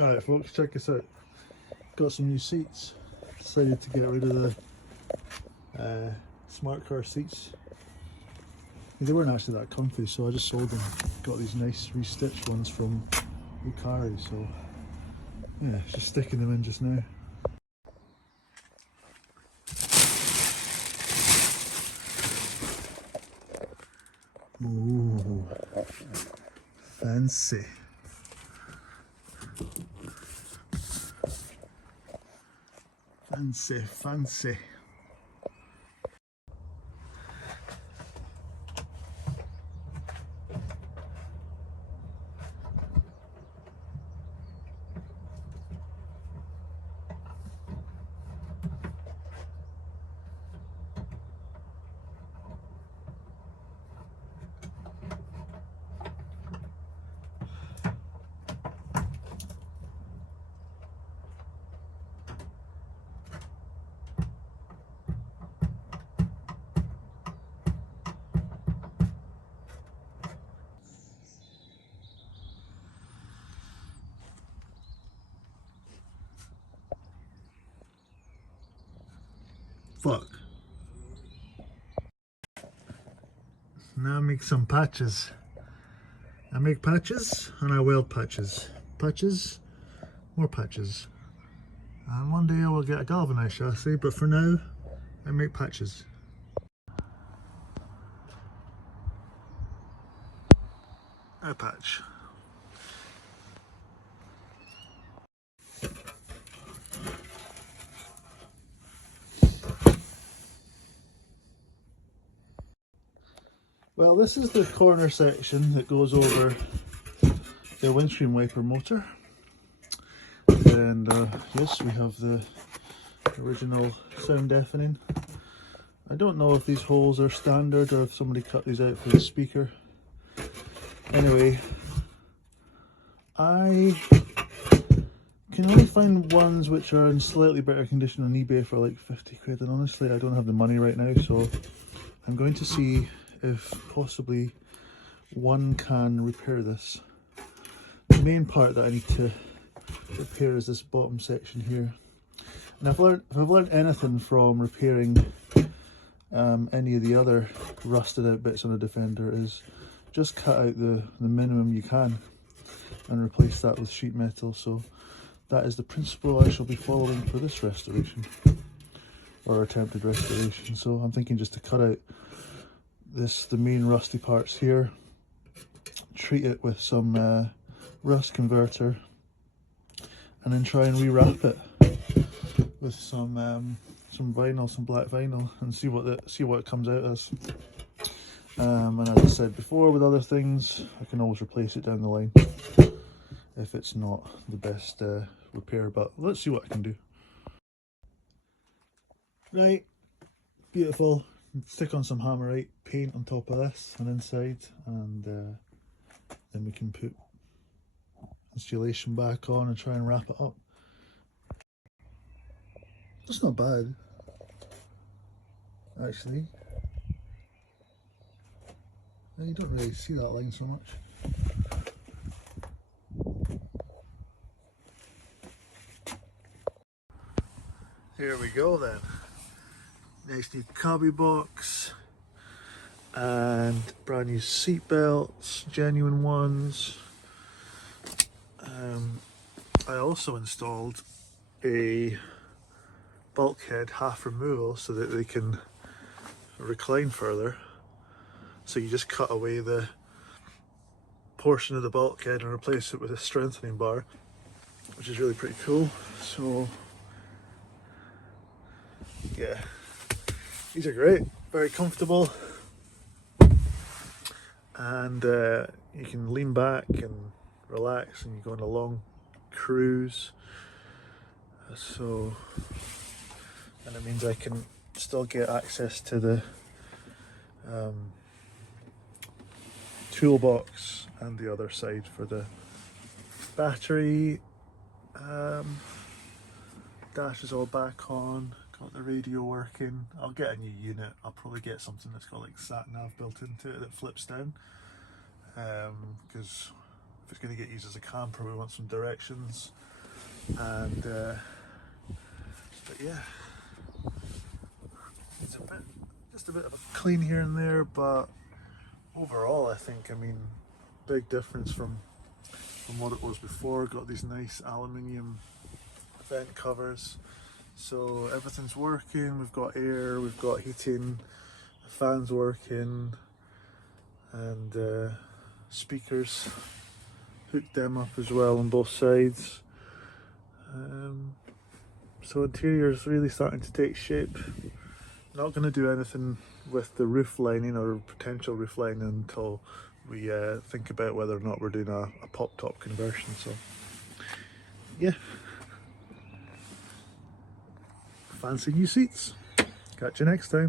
Alright folks, check this out. Got some new seats. Decided to get rid of the smart car seats. They weren't actually that comfy, so I just sold them. Got these nice restitched ones from Lucari, so yeah, just sticking them in just now. Ooh, fancy. Fancy, fancy. Fuck. Now I make some patches. I make patches and I weld patches. Patches, more patches. And one day I will get a galvanized chassis, but for now I make patches. A patch. Well, this is the corner section that goes over the windscreen wiper motor. And yes, we have the original sound deafening. I don't know if these holes are standard or if somebody cut these out for the speaker. Anyway, I can only find ones which are in slightly better condition on eBay for like 50 quid, and honestly I don't have the money right now, so I'm going to see if possibly one can repair this. The main part that I need to repair is this bottom section here. And if I've learned anything from repairing any of the other rusted out bits on a Defender, is just cut out the minimum you can and replace that with sheet metal. So that is the principle I shall be following for this restoration, or attempted restoration. So I'm thinking just to cut out the main rusty parts here, treat it with some rust converter, and then try and rewrap it with some vinyl, some black vinyl, and see what it comes out as. And as I said before, with other things, I can always replace it down the line if it's not the best repair. But let's see what I can do. Right, beautiful. Stick on some Hammerite paint on top of this and inside, and then we can put insulation back on and try and wrap it up. That's not bad, actually. You don't really see that line so much. Here we go then. Nice new cubby box and brand new seat belts, genuine ones. I also installed a bulkhead half removal so that they can recline further. So you just cut away the portion of the bulkhead and replace it with a strengthening bar, which is really pretty cool. So yeah, these are great, very comfortable, and you can lean back and relax, and you go on a long cruise. So, and it means I can still get access to the toolbox and the other side for the battery. Dash is all back on, got the radio working. I'll get a new unit. I'll probably get something that's got like sat nav built into it that flips down, because if it's going to get used as a camper, we want some directions. And but yeah, it's just a bit of a clean here and there, but overall I think, I mean, big difference from what it was before. Got these nice aluminium vent covers, so everything's working. We've got air, we've got heating, the fans working, and speakers, hooked them up as well on both sides. So interior is really starting to take shape. Not going to do anything with the roof lining or potential roof lining until we think about whether or not we're doing a pop top conversion. So yeah, fancy new seats. Catch you next time.